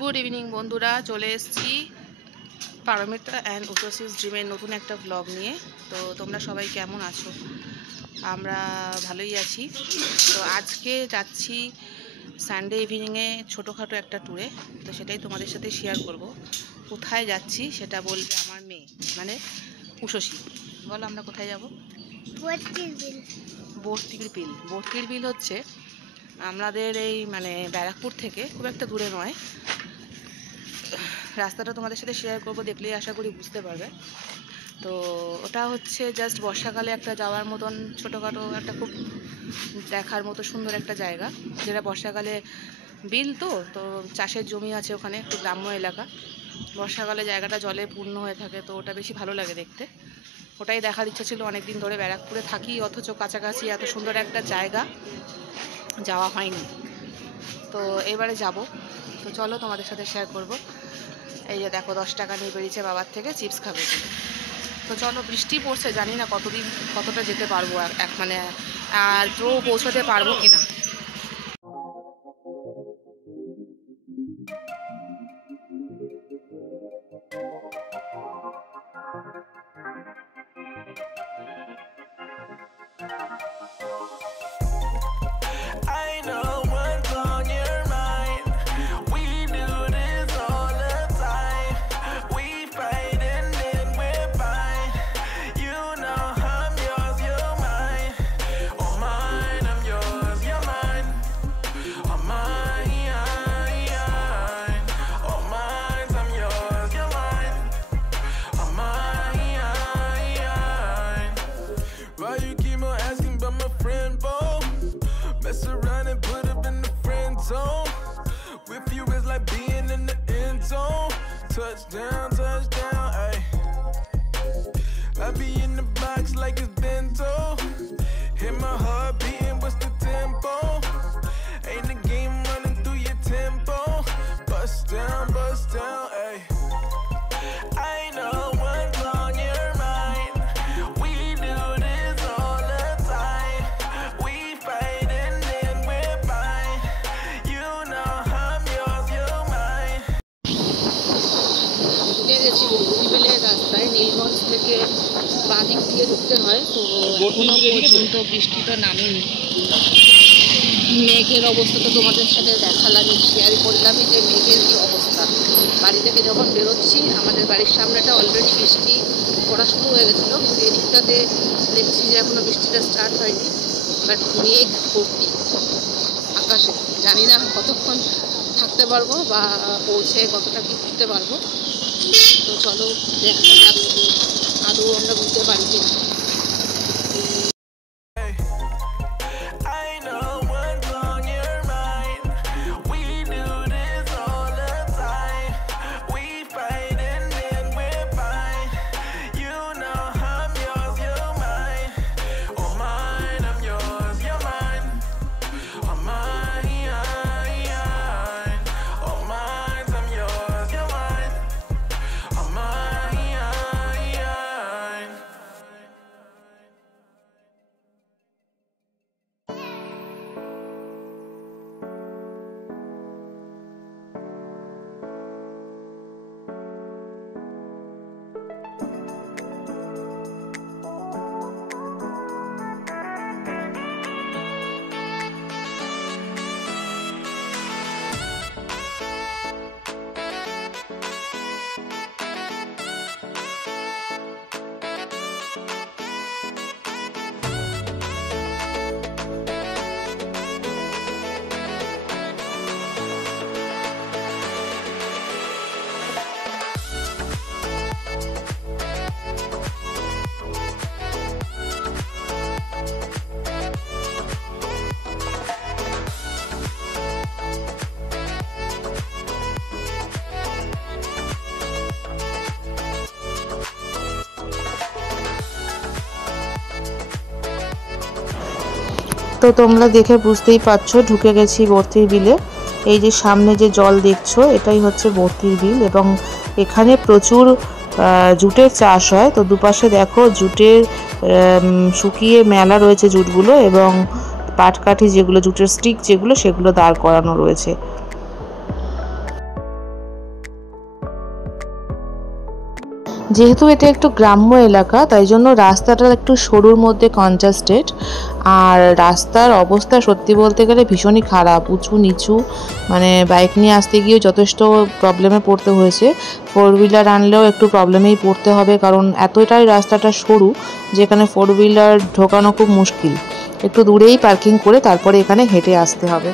Good evening বন্ধুরা, চলে এসেছি পারমিতা অ্যান্ড উটোসিস ড্রিমের নতুন একটা ব্লগ নিয়ে। তো তোমরা সবাই কেমন আছো? আমরা ভালোই আছি। তো আজকে যাচ্ছি সানডে ইভিনিংয়ে ছোটোখাটো একটা ট্যুরে। তো সেটাই তোমাদের সাথে শেয়ার করব। কোথায় যাচ্ছি সেটা বলবে আমার মেয়ে, মানে উষসী। বলো আমরা কোথায় যাব? বর্তির বিল হচ্ছে আমাদের এই মানে ব্যারাকপুর থেকে খুব একটা দূরে নয়। রাস্তাটা তোমাদের সাথে শেয়ার করব, দেখলেই আশা করি বুঝতে পারবে। তো ওটা হচ্ছে জাস্ট বর্ষাকালে একটা যাওয়ার মতন ছোটোখাটো একটা খুব দেখার মতো সুন্দর একটা জায়গা, যেটা বর্ষাকালে বিল তো চাষের জমি আছে ওখানে, একটু গ্রাম্য এলাকা। বর্ষাকালে জায়গাটা জলে পূর্ণ হয়ে থাকে, তো ওটা বেশি ভালো লাগে দেখতে। ওটাই দেখার ইচ্ছা ছিল, অনেক দিন ধরে ব্যারাকপুরে থাকি, অথচ কাছাকাছি এত সুন্দর একটা জায়গা যাওয়া হয়নি। তো এবারে যাব। তো চলো তোমাদের সাথে শেয়ার করব। এই যে দেখো 10 টাকা নিয়ে বেরিয়েছে বাবার থেকে চিপস খাবে। তো চলো, বৃষ্টি পড়ছে, জানি না কতটা যেতে পারবো মানে আর তো পৌঁছাতে পারবো কিনা। Touchdown, ayy. I be in the box like it's bento. Hit my heart beating, what's the tempo? Ain't the game running through your tempo. Bust down, ayy. I know what's on your mind. We do this all the time. We fight and then we're fine. You know I'm yours, you're mine. ঢুকে গেছি বর্তিবিলের রাস্তায়। নীলগঞ্জ থেকে বাদিক দিয়ে ঢুকতে হয়। তো এখনো পর্যন্ত বৃষ্টিটা নামেনি। মেঘের অবস্থা তো তোমাদের সাথে দেখালামই, শেয়ার করলামই যে মেঘের কী অবস্থা। বাড়ি থেকে যখন বেরোচ্ছি আমাদের বাড়ির সামনেটা অলরেডি বৃষ্টি পড়া শুরু হয়ে গেছিলো, কিন্তু এদিকটাতে দেখছি যে এখনও বৃষ্টিটা স্টার্ট হয়নি। বাট মেঘ ভর্তি আকাশে। জানি না কতক্ষণ থাকতে পারবো বা পৌঁছে কতটা কি ঘুরতে পারবো। তো চলো দেখা যাক আদৌ আমরা বুঝতে পারি কিনা। তো তোমরা দেখে বুঝতেই পারছো ঢুকে গেছি বর্তির বিলে। এই যে সামনে যে জল দেখছো এটাই হচ্ছে বর্তির বিল, এবং এখানে প্রচুর জুটের চাষ হয়। তো দুপাশে দেখো জুটের শুকিয়ে মেলা রয়েছে জুটগুলো, এবং পাটকাঠি যেগুলো জুটের স্টিক যেগুলো সেগুলো দাঁড় করানো রয়েছে। যেহেতু এটা একটু গ্রাম্য এলাকা, তাই জন্য রাস্তাটা একটু সরুর মধ্যে কনজাস্টেড। আর রাস্তার অবস্থা সত্যি বলতে গেলে ভীষণই খারাপ, উঁচু নিচু, মানে বাইক নিয়ে আসতে গিয়েও যথেষ্ট প্রবলেমে পড়তে হয়েছে। 4 হুইলার আনলেও একটু প্রবলেমেই পড়তে হবে, কারণ এতটাই রাস্তাটা সরু যেখানে 4 হুইলার ঢোকানো খুব মুশকিল। একটু দূরেই পার্কিং করে তারপরে এখানে হেঁটে আসতে হবে।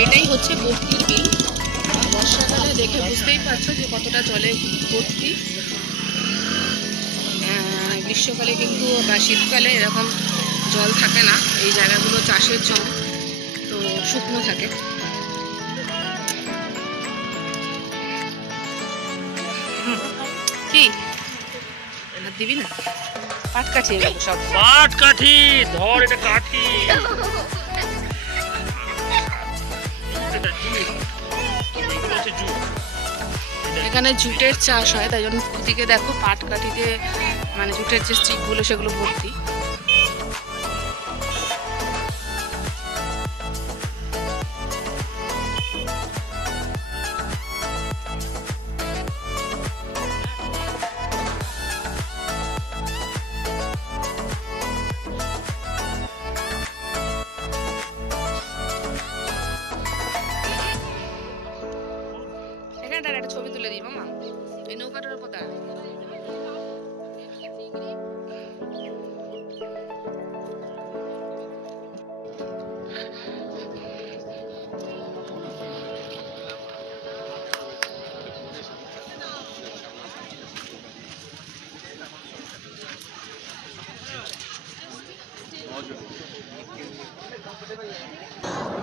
এইটাই হচ্ছে ভর্তির বিল। বর্ষাকালে দেখে বুঝতেই পারছো যে কতটা জলে ভর্তি। গ্রীষ্মকালে কিন্তু বা শীতকালে এরকম জল থাকে না, এই জায়গাগুলো চাষের জন্য তো শুকনো থাকে। কি হাত দিবি না? পাট কাঠি এগুলো সব পাট কাঠি, ধর এটা কাঠি। এখানে জুটের চাষ হয়, তাই জন্য ওদিকে দেখো পাট কাঠিতে মানে জুটের যে স্টিকগুলো সেগুলো ভর্তি। এখানে একটা ছবি তুলে দিই মামা, এই নৌকাটার উপর দাঁড়া।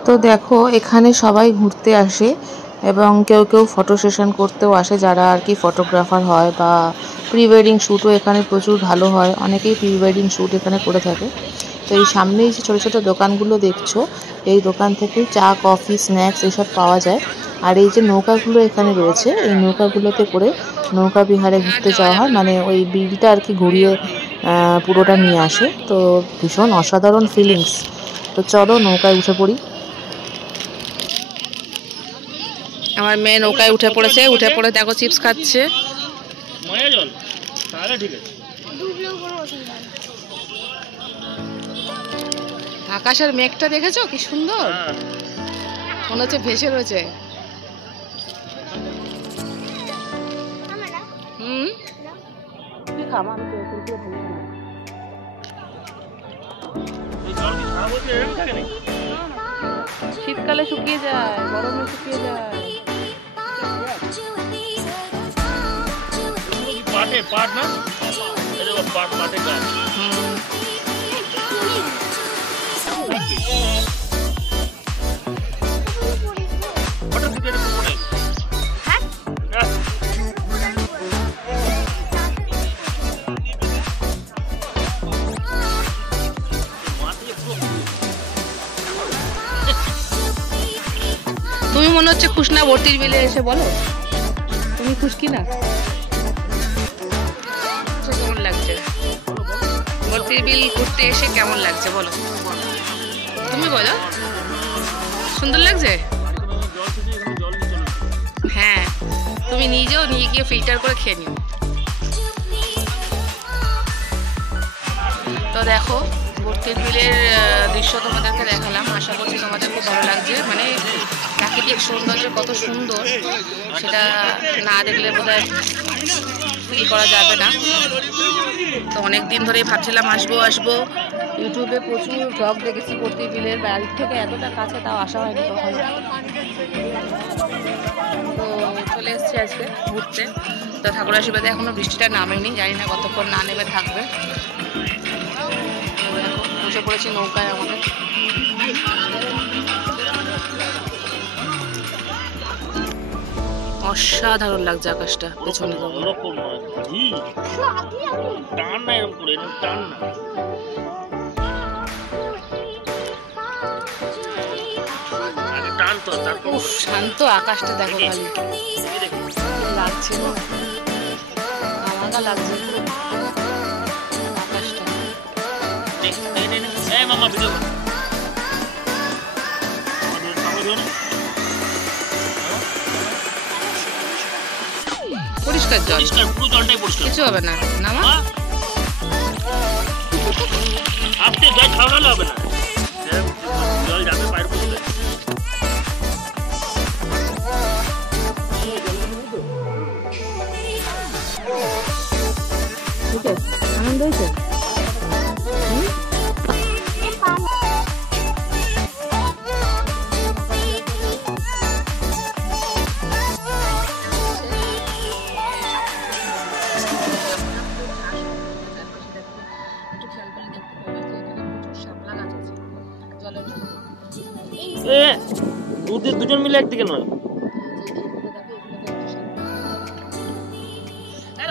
তো দেখো এখানে সবাই ঘুরতে আসে এবং কেউ কেউ ফটো সেশন করতেও আসে, যারা আর কি ফটোগ্রাফার হয়, বা প্রি ওয়েডিং শ্যুটও এখানে প্রচুর ভালো হয়, অনেকেই প্রি ওয়েডিং শ্যুট এখানে করে থাকে। তো এই সামনেই যে ছোটো ছোটো দোকানগুলো দেখছো, এই দোকান থেকেই চা কফি স্ন্যাক্স এসব পাওয়া যায়। আর এই যে নৌকাগুলো এখানে রয়েছে, এই নৌকাগুলোতে করে নৌকা বিহারে ঘুরতে যাওয়া হয়, মানে ওই বিলটা আর কি ঘুরিয়ে পুরোটা নিয়ে আসে। তো ভীষণ অসাধারণ ফিলিংস। তো চলো নৌকায় উঠে পড়ি। আমার মেয়ে নৌকায় উঠে পড়েছে, উঠে পড়ে দেখো চিপস খাচ্ছে। মায়া জল তাহলে ঠিক আছে। আকাশের মেঘটা দেখেছো কি সুন্দর, মনে হচ্ছে ভেসে রয়েছে। শীতকালে শুকিয়ে যায়, গরমে শুকিয়ে যায়। পাটে পাট না, পাট পাটে গাছ। তুমি মনে হচ্ছে খুশ না ভর্তির বিলে এসে? বলো তুমি খুশ কি না? কেমন লাগছে ভর্তির বিল ঘুরতে এসে, কেমন লাগছে বলো? তুমি বলো, সুন্দর লাগছে? হ্যাঁ, তুমি নিজেও নিয়ে গিয়ে ফিল্টার করে খেয়ে নিও। তো দেখো ভর্তির বিলের দৃশ্য তোমাদেরকে দেখালাম, আশা করছি তোমাদের খুব ভালো লাগছে। মানে প্রাকৃতিক সৌন্দর্য কত সুন্দর সেটা না দেখলে বোধহয় ফিল করা যাবে না। তো অনেক দিন ধরেই ভাবছিলাম আসবো, ইউটিউবে প্রচুর ব্লগ দেখেছি ভর্তির বিলের, বাড়ির থেকে এতটা কাছে তাও আসা হয়নি কখনো। তো চলে এসেছি আজকে ঘুরতে। তো ঠাকুর আশীর্বাদে এখনো বৃষ্টিটা নামেনি, জানি না কতক্ষণ না নেমে থাকবে। দেখো বসে পড়েছি নৌকায় আমাদের। অসাধারণ লাগছে আকাশটা পেছনে। ওরকম নয়, টান না এরকম করে, এরকম টান না। আগে টান তো, তারপর উফ, শান্ত আকাশটা দেখো খালি, লাগছে না আমাকে, লাগছে আকাশটা। এই মামা ভিডিও কর। পরিষ্কার জল, পরিষ্কার, পুরো জলটাই পরিষ্কার, কিছু হবে না। নামা আপনি জল খাওয়ানো হবে না, জল যাবে পায়ের পড়বে। আনন্দ হয়েছে। দুজন মিলে একদিকে নয়,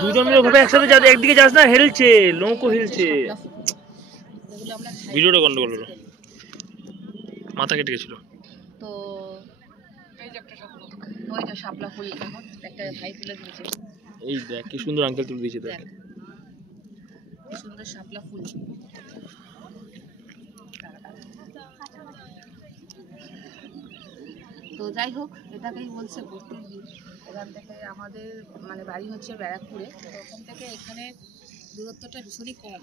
দুজন মিলে ওভাবে একসাথে যাবে, একদিকে যাস না, হেলছে, নৌকো হেলছে। ভিডিওটা গন্ডগোল হলো, মাথা কেটে গেছিল। তো এই যে একটা শাপলা, ওই যে শাপলা ফুল দেখো, একটা ভাই তুলে দিয়েছে। এই দেখ কি সুন্দর আঙ্কেল তুলে দিয়েছে, দেখ কি সুন্দর শাপলা ফুল। তো যাই হোক, এটাকেই বলছে ভর্তির বিল। এখান থেকে আমাদের মানে বাড়ি হচ্ছে ব্যারাকপুরে, তো ওখান থেকে এখানে দূরত্বটা ভীষণই কম।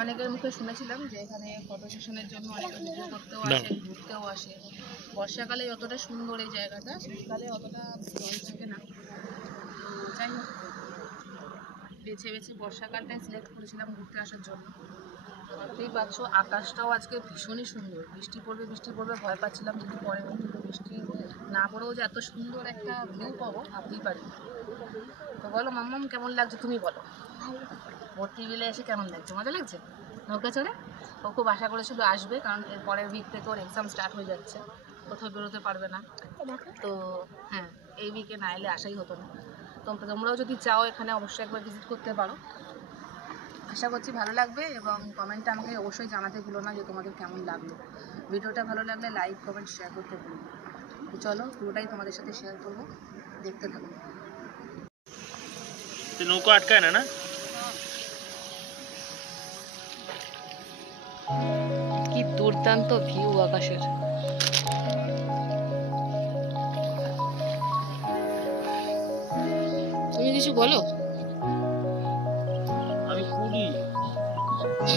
অনেকের মুখে শুনেছিলাম যে এখানে ফটো সেশনের জন্য অনেকে ভিডিও করতেও আসে, ঘুরতেও আসে। বর্ষাকালে যতটা সুন্দর এই জায়গাটা, শীতকালে অতটা জল থাকে না। তো যাই হোক, বেছে বেছে বর্ষাকালটাই সিলেক্ট করেছিলাম ঘুরতে আসার জন্য। ভাবতেই পারছো আকাশটাও আজকে ভীষণই সুন্দর। বৃষ্টি পড়বে ভয় পাচ্ছিলাম যদি পরে, কিন্তু বৃষ্টি না পড়েও যে এত সুন্দর একটা ভিউ পাবো ভাবতেই পারি। তো বলো মাম্মাম কেমন লাগছে, তুমি বলো। ভর্তি বিলে এসে কেমন লাগছে? মজা লাগছে নৌকা চড়ে? ও খুব আশা করেছিল আসবে, কারণ এর পরের উইক থেকে ওর এক্সাম স্টার্ট হয়ে যাচ্ছে, কোথাও বেরোতে পারবে না। তো হ্যাঁ, এই উইকে না এলে আসাই হতো না। তোমরাও যদি চাও এখানে অবশ্যই একবার ভিজিট করতে পারো। আশা করছি ভালো লাগবে, এবং কমেন্টে আমাকে অবশ্যই জানাতে ভুলো না যে তোমাদের কেমন লাগলো। ভিডিওটা ভালো লাগলে লাইক কমেন্ট শেয়ার করতে ভুলো না। তো চলো পুরোটাই তোমাদের সাথে শেয়ার করবো, দেখতে থাকো। নৌকা আটকায় না, না কি দুর্দান্ত ভিউ আকাশের। তুমি কিছু বলো। আমি কুলি,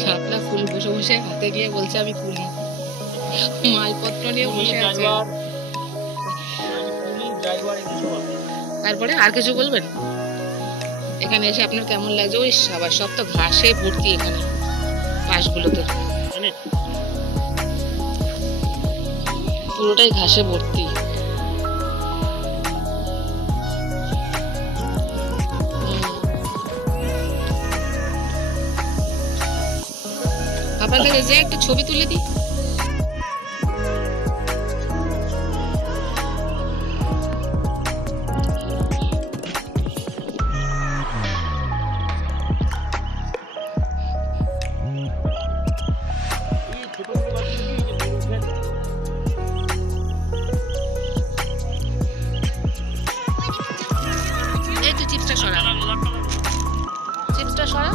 শাপলা ফুল বসে বসে হাতে নিয়ে বলছে আমি কুলি, মালপত্র নিয়ে বসে আছে। তারপরে আর কিছু বলবেন? এখানে এসে আপনার কেমন লাগছে? ওই সবার সব তো ঘাসে ভর্তি এখানে, পাশগুলোতে পুরোটাই ঘাসে ভর্তি। আপনার কাছে যে একটা ছবি তুলে দিই। এই তো চিপসটা সরা, চিপসটা সরা।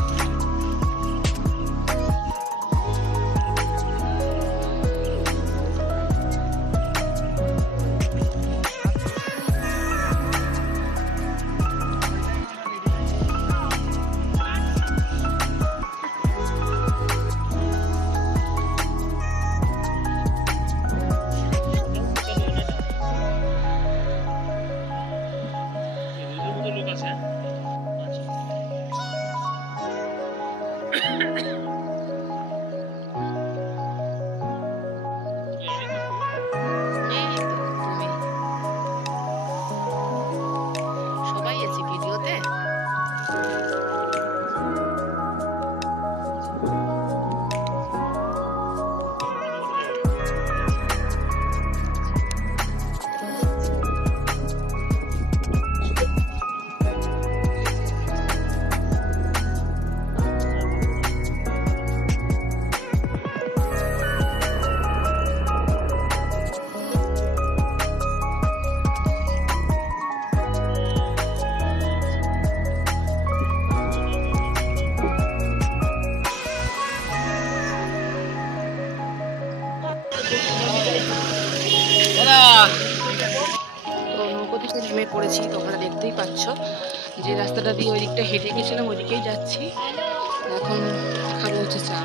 যে রাস্তাটা দিয়ে ওই দিকটা হেঁটে গেছিলাম ওই দিকেই যাচ্ছি। এখন খাবো হচ্ছে চা।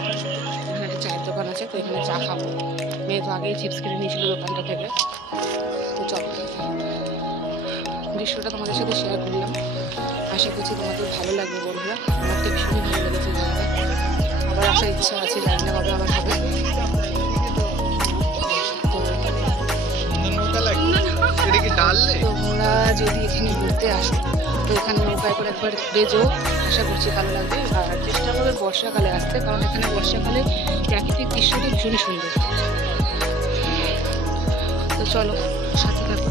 এখানে একটা চায়ের দোকান আছে, তো এখানে চা খাবো। মেয়ে তো আগেই চিপস কিনে নিয়েছিল দোকানটা থেকে। তো চলো, দৃশ্যটা তোমাদের সাথে শেয়ার করলাম। আশা করছি তোমাদের ভালো লাগবে বন্ধুরা। আমার তো ভীষণই ভালো লেগেছে জায়গাটা। আবার আসার ইচ্ছা আছে, জানি না কবে আবার হবে। তোমরা যদি এখানে ঘুরতে আসো তো এখানে নৌকায় করে একবার ঘুরে যেও, আশা করছি ভালো লাগবে। আর চেষ্টা করবে বর্ষাকালে আসতে, কারণ এখানে বর্ষাকালে প্রাকৃতিক দৃশ্যটা ভীষণই সুন্দর। তো চলো, সাথে থাকো।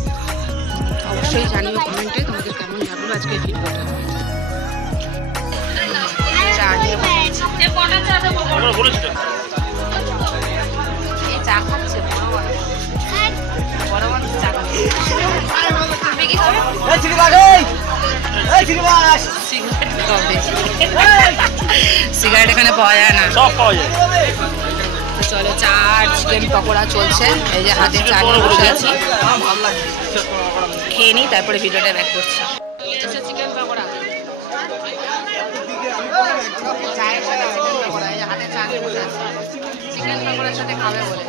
অবশ্যই জানিও কমেন্টে তোমাদের কেমন লাগলো আজকের ভিডিওটা। চা নিয়ে আমরা বলেছি তো। এই চা খাচ্ছে বড় মানুষ চা খাচ্ছে। তুমি কি খাবে? সিগারেট এখানে পাওয়া যায় না, সব পাওয়া যায়। তো চলো, চা আর চিকেন পকোড়া চলছে। এই যে হাতে চা নিয়ে বসে আছি, খেয়ে নিই, তারপরে ভিডিওটা ব্যাক করছি। চিকেন পকোড়া, চায়ের সাথে চিকেন পকোড়া। এই যে হাতে চা নিয়ে বসে আছি, চিকেন পকোড়ার সাথে খাবে বলে।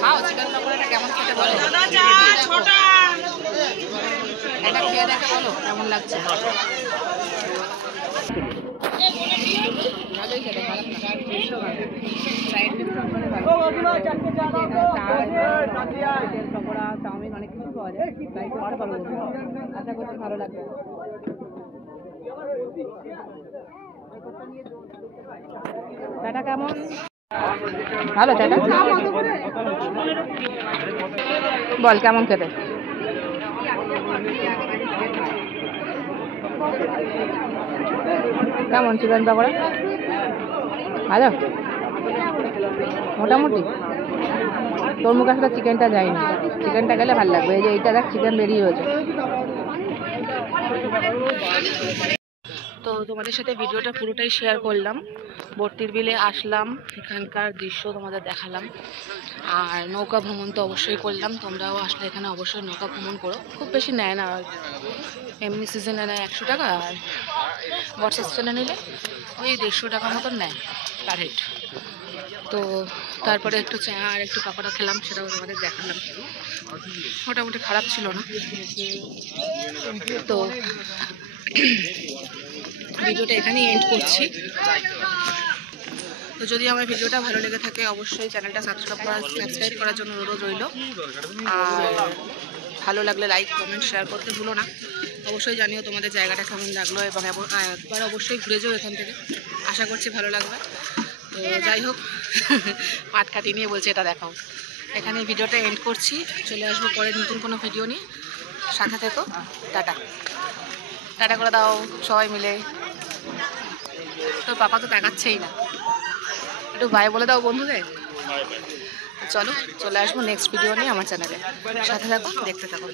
খাও চিকেন পকোড়াটা কেমন খেতে বলো। এটা খেয়ে দেখে বলো কেমন লাগছে। ভালোই খেতে, খারাপ না। পকোড়া, চাউমিন অনেক কিছু পাওয়া যায়। আশা করছি ভালো লাগবে। চাটা কেমন? ভালো চাটা? বল কেমন খেতে? কেমন চিকেন পকোড়া? ভালো, মোটামুটি। তোর মুখে আসলে চিকেনটা যায়নি, চিকেনটা গেলে ভালো লাগবে। এই যে এইটা দেখ, চিকেন বেরিয়ে হয়েছে। তো তোমাদের সাথে ভিডিওটা পুরোটাই শেয়ার করলাম। বর্তির বিলে আসলাম, এখানকার দৃশ্য তোমাদের দেখালাম। আর নৌকা ভ্রমণ তো অবশ্যই করলাম। তোমরাও আসলে এখানে অবশ্যই নৌকা ভ্রমণ করো। খুব বেশি নেয় না, এমনি সিজনে নেয় 100 টাকা, আর বর্ষা সিজনে নিলে ওই 150 টাকা মতন নেয় পার হেড। তো তারপরে একটু চা আর একটু পকোড়া খেলাম, সেটাও তোমাদের দেখালাম। মোটামুটি খারাপ ছিল না। তো ভিডিওটা এখানেই এন্ড করছি। তো যদি আমার ভিডিওটা ভালো লেগে থাকে অবশ্যই চ্যানেলটা সাবস্ক্রাইব করার জন্য অনুরোধ রইল। আর ভালো লাগলে লাইক কমেন্ট শেয়ার করতে ভুলো না। অবশ্যই জানিও তোমাদের জায়গাটা কেমন লাগলো, এবং একবার অবশ্যই ঘুরে যাও এখান থেকে, আশা করছি ভালো লাগবে। তো যাই হোক, পাট কাটি নিয়ে বলছি এটা দেখাও। এখানে ভিডিওটা এন্ড করছি, চলে আসবো পরে নতুন কোনো ভিডিও নিয়ে। সাথে থেকো। টাটা টাটা করে দাও সবাই মিলে। তোর পাপা তো দেখাচ্ছেই না, একটু বাই বলে দাও বন্ধুদের। চলো, চলে আসবো নেক্সট ভিডিও নিয়ে আমার চ্যানেলে। সাথে থাকো, দেখতে থাকো।